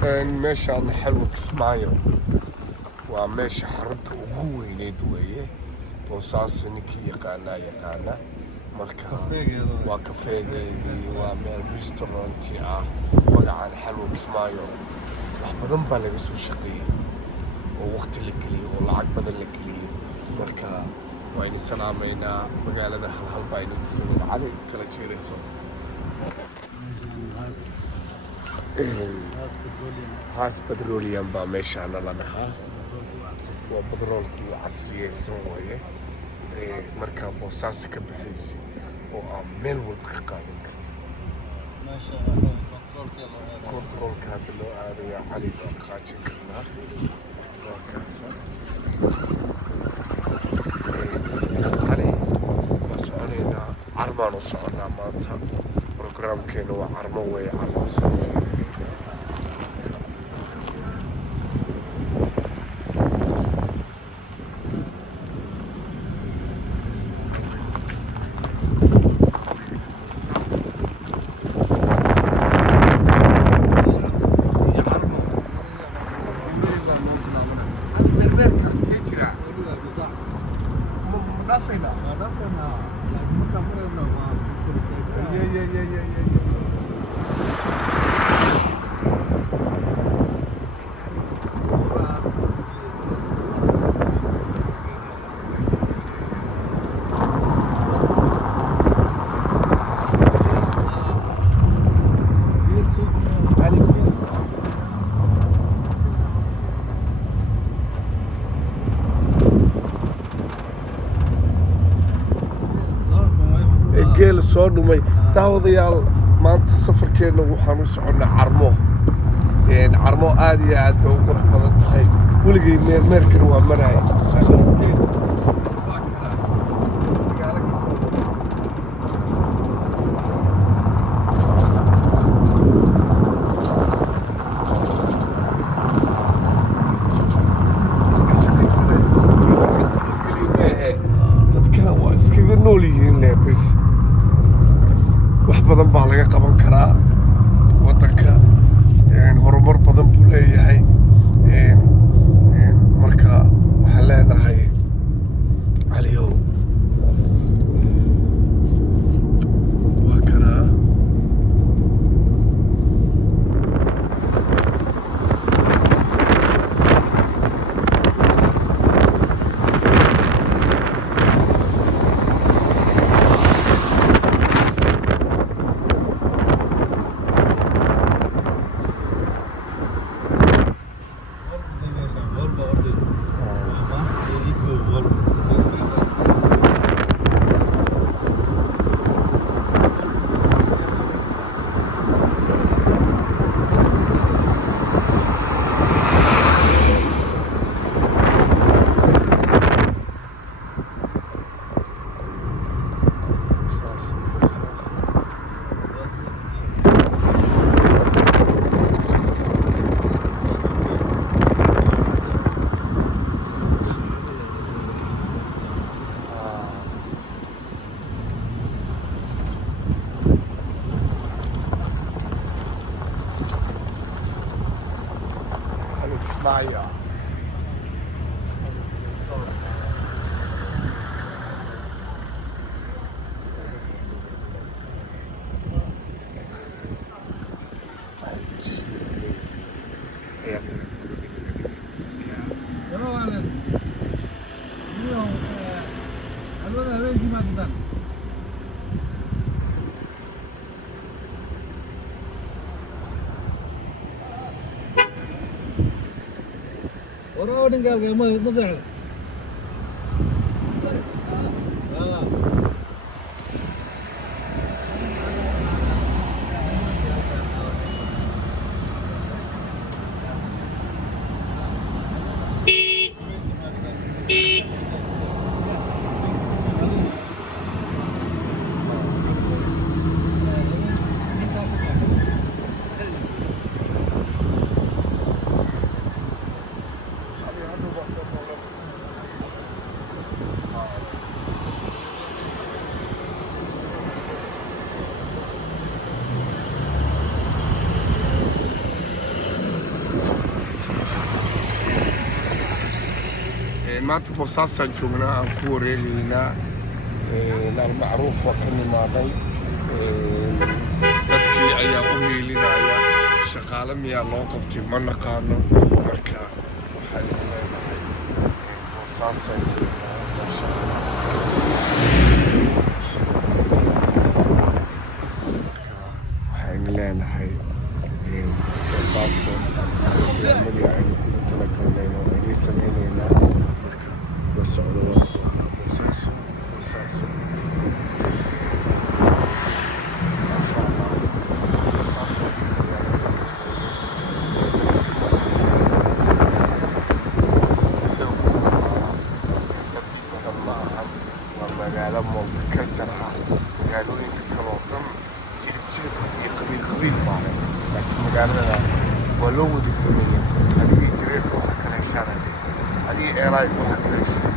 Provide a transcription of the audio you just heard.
meeshaan xalwa Kismaayo waa meesha xarunta ugu weyneed weeye Boosaaso ninkii yaqaana marka waa kafeegeedii waa meel restaurant ah magacaan xalwa Kismaayo wax badan baa laga soo shaqeeyay oo waqti la geliyay oo lacag badan la geliyay marka wayna salaameynaa magaalada hal baa inuu soo cali kala jeerayso هاس بتروليوم بامشان الله نها وبترول كي عصرية سوية مركب بوساس كبحيسي وعمل والبقايم كرت ما شاء الله كنترول كابلو هذا يا علي خاطر كنا علي مسؤولينا عرمان وصعنا مانتا برنامج كانوا عرموي على صوفي geel soo dhumay daawadayaal maanta safarkeena waxaan u soconaa carmo aad iyo aad bay u qurux badan tahay weligay meermeerkan waa maraay dadka waa iskaga nool yihiin leebis wax badan baa laga qaban karaa wadanka horumar badan buu leeyahay marka waxaan leenahay caliyow waa kanaa Kismaayo ورا قال ما زعل maanta boosaasaan joognaa aan ku wareegaynaa almacruuf waa ka nimaaday dadkii ayaa u hiilinaya shaqaale miyaa loo qabtay ma naqaano marka waxaan leenahay boosaasaan joognaa waxaan leenahay boosaaso barnaamijii aynu kugu talagalnayno inay sameynaynaa marka la socdo waa boosaaso maasha allah boosaaso iska magaalada iska dadki badan ma ahan waa magaalo multiculture ah magaalooyinka kaloo dhan jirib iyo qabiil maahan laakiin magaalada waa loo wada sameeyey adigii jireerka waxa kale heshaan adigii eelaayka waxa kale heshaan